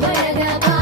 Voy a grabar.